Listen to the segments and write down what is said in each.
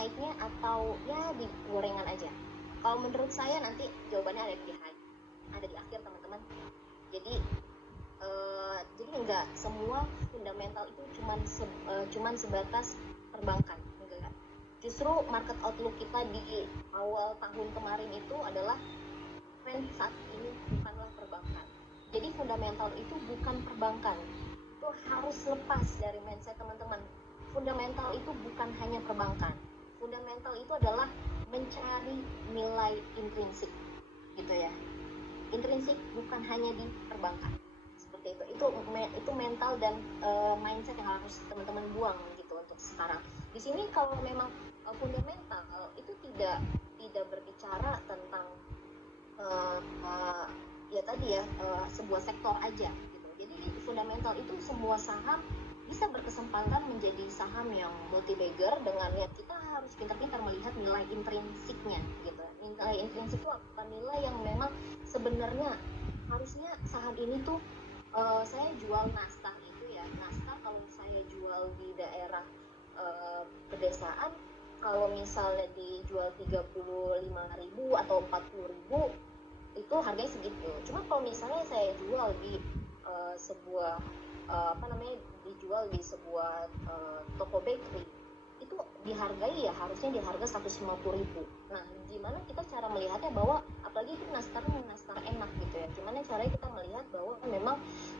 naiknya atau ya di gorengan aja? Kalau menurut saya nanti jawabannya ada di akhir teman-teman. Jadi jadi enggak semua fundamental itu cuman sebatas perbankan, enggak. Justru market outlook kita di awal tahun kemarin itu adalah tren saat ini bukanlah perbankan. Jadi fundamental itu bukan perbankan. Itu harus lepas dari mindset teman-teman. Fundamental itu bukan hanya perbankan. Fundamental itu adalah mencari nilai intrinsik, gitu ya. Intrinsik bukan hanya di perbankan. Seperti itu mental dan mindset yang harus teman-teman buang gitu untuk sekarang. Di sini kalau memang fundamental itu tidak berbicara tentang ya tadi ya sebuah sektor aja gitu. Jadi fundamental itu semua saham bisa berkesempatan menjadi saham yang multi bagger dengan ya kita harus pintar-pintar melihat nilai intrinsiknya gitu. Nilai intrinsik itu apa? Nilai yang memang sebenarnya harusnya saham ini tuh saya jual Nasdaq itu ya. Nasdaq kalau saya jual di daerah pedesaan, kalau misalnya dijual 35.000 atau 40.000 itu harganya segitu. Cuma kalau misalnya saya jual di sebuah dijual di sebuah toko bakery itu dihargai ya harusnya di harga 150.000. Nah, gimana kita cara melihatnya bahwa apalagi itu nastar enak gitu ya. Gimana caranya kita melihat bahwa memang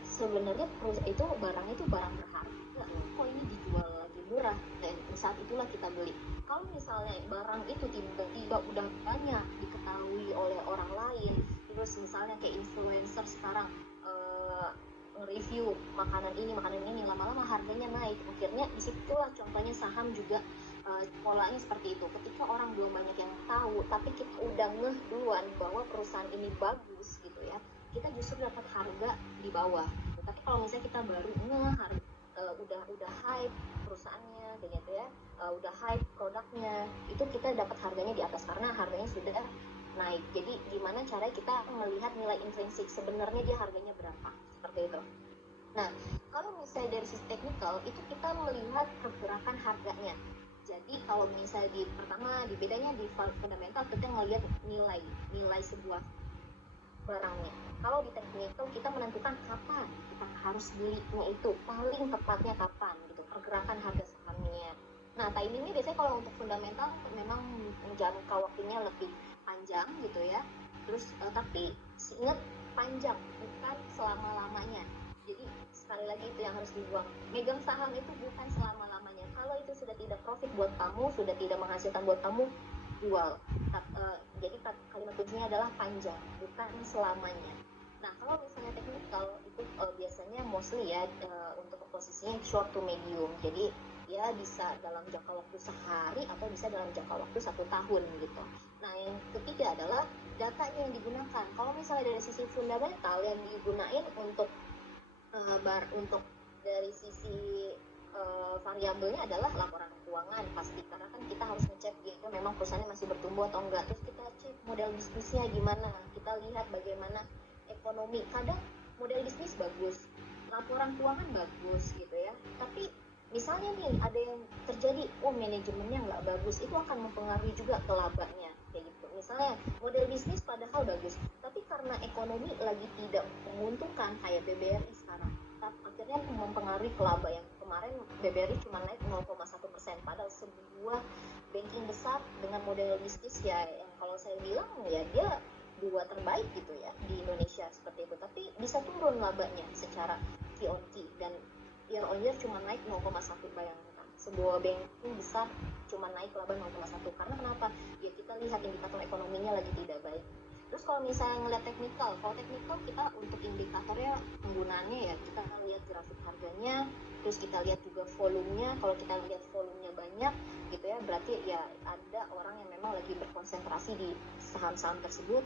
sebenarnya itu barangnya itu barang berharga. Kok ini dijual lagi murah? Dan saat itulah kita beli. Kalau misalnya barang itu tiba-tiba udah banyak diketahui oleh orang lain, terus misalnya kayak influencer sekarang review makanan ini lama-lama harganya naik, akhirnya disitulah contohnya saham juga polanya seperti itu. Ketika orang belum banyak yang tahu tapi kita udah ngeh duluan bahwa perusahaan ini bagus gitu ya, kita justru dapat harga di bawah. Tapi kalau misalnya kita baru ngeh udah hype perusahaannya gitu ya, udah hype produknya, itu kita dapat harganya di atas karena harganya sudah naik. Jadi gimana caranya kita melihat nilai intrinsik sebenarnya dia harganya berapa, seperti itu. Nah, kalau misalnya dari sisi teknikal itu kita melihat pergerakan harganya. Jadi kalau misalnya di bedanya di fundamental kita melihat nilai sebuah barangnya. Kalau di teknikal kita menentukan kapan kita harus belinya, itu paling tepatnya kapan gitu, pergerakan harga sahamnya. Nah, timingnya biasanya kalau untuk fundamental memang jangka waktunya lebih panjang gitu ya. Terus tapi ingat panjang bukan selama-lamanya. Jadi sekali lagi itu yang harus dibuang. Megang saham itu bukan selama-lamanya. Kalau itu sudah tidak profit buat kamu, sudah tidak menghasilkan buat kamu, jual. Jadi kalimat kuncinya adalah panjang, bukan selamanya. Nah, kalau misalnya teknikal itu biasanya mostly ya untuk posisinya short to medium. Jadi ya bisa dalam jangka waktu sehari atau bisa dalam jangka waktu 1 tahun gitu. Nah, yang ketiga adalah datanya yang digunakan. Kalau misalnya dari sisi fundamental yang digunain untuk dari sisi variabelnya adalah laporan keuangan pasti, karena kan kita harus ngecek gitu memang perusahaannya masih bertumbuh atau enggak. Terus kita cek model bisnisnya gimana, kita lihat bagaimana ekonomi. Kadang model bisnis bagus, laporan keuangan bagus gitu ya, tapi misalnya nih ada yang terjadi manajemennya nggak bagus, itu akan mempengaruhi juga ke labanya kayak gitu. Misalnya model bisnis padahal bagus, tapi karena ekonomi lagi tidak menguntungkan kayak BBRI sekarang, akhirnya mempengaruhi ke laba. Yang kemarin BBRI cuma naik 0,1%, padahal sebuah banking besar dengan model bisnis ya yang kalau saya bilang ya dia dua terbaik gitu ya di Indonesia seperti itu, tapi bisa turun labanya secara Q on Q dan year on year cuma naik 0,1. Bayangkan sebuah banking besar cuma naik laba 0,1. Karena kenapa? Ya kita lihat indikator ekonominya lagi tidak baik. Terus kalau misalnya ngeliat teknikal, kalau teknikal kita untuk indikatornya penggunaannya ya kita lihat grafik harganya, terus kita lihat juga volumenya. Kalau kita lihat volumenya banyak gitu ya, berarti ya ada orang yang memang lagi berkonsentrasi di saham-saham tersebut.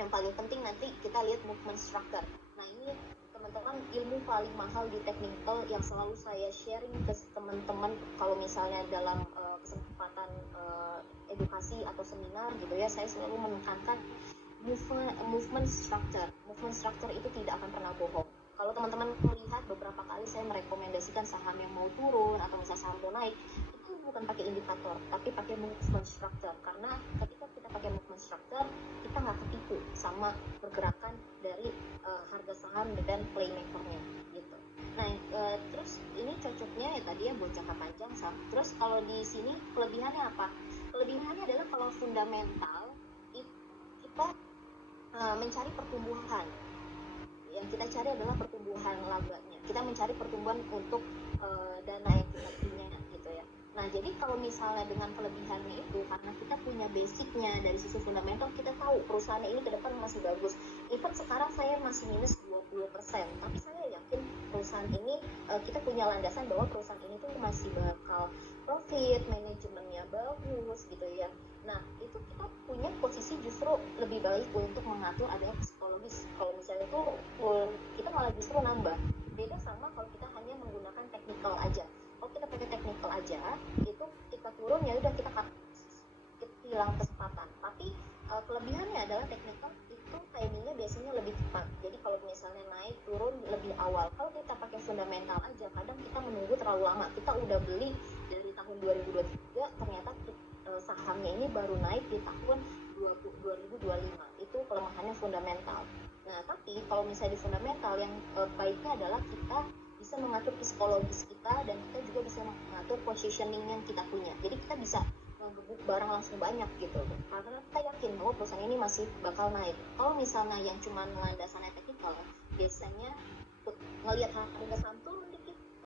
Yang paling penting nanti kita lihat movement structure. Nah, ini teman-teman ilmu paling mahal di technical yang selalu saya sharing ke teman-teman kalau misalnya dalam kesempatan edukasi atau seminar gitu ya, saya selalu menekankan movement structure. Movement structure itu tidak akan pernah bohong. Kalau teman-teman melihat beberapa kali saya merekomendasikan saham yang mau turun atau misalnya saham mau naik, itu bukan pakai indikator, tapi pakai movement structure. Karena ketika kita pakai movement structure, kita nggak ketipu sama pergerakan dari harga saham dan playmakernya gitu. Nah, terus ini cocoknya ya tadi ya buat jangka panjang saham. Terus kalau di sini kelebihannya apa? Kelebihannya adalah kalau fundamental kita mencari pertumbuhan. Yang kita cari adalah pertumbuhan labanya. Kita mencari pertumbuhan untuk dana yang kita punya gitu ya. Nah, jadi kalau misalnya dengan kelebihannya itu, karena kita punya basicnya dari sisi fundamental, kita tahu perusahaan ini ke depan masih bagus. Even sekarang saya masih minus 20%, tapi saya yakin perusahaan ini, kita punya landasan bahwa perusahaan ini tuh masih bakal profit, manajemennya bagus gitu ya. Nah, itu kita punya posisi justru lebih baik untuk mengatur adanya psikologis. Kalau misalnya itu kita malah justru nambah. Beda sama kalau kita hanya menggunakan technical aja. Kalau kita pakai technical aja, itu kita turun ya udah kita hilang kesempatan. Tapi kelebihannya adalah technical itu timingnya biasanya lebih cepat. Jadi kalau misalnya naik turun lebih awal. Kalau kita pakai fundamental aja, kadang kita menunggu terlalu lama. Kita udah beli dari tahun 2023, ternyata sahamnya ini baru naik di tahun 2025. Itu kelemahannya fundamental. Nah, tapi kalau misalnya di fundamental, yang baiknya adalah kita bisa mengatur psikologis kita, dan kita juga bisa mengatur positioning yang kita punya. Jadi kita bisa ngebuk barang langsung banyak gitu, karena kita yakin bahwa perusahaan ini masih bakal naik. Kalau misalnya yang cuma landasannya technical, biasanya ngelihat harga saham turun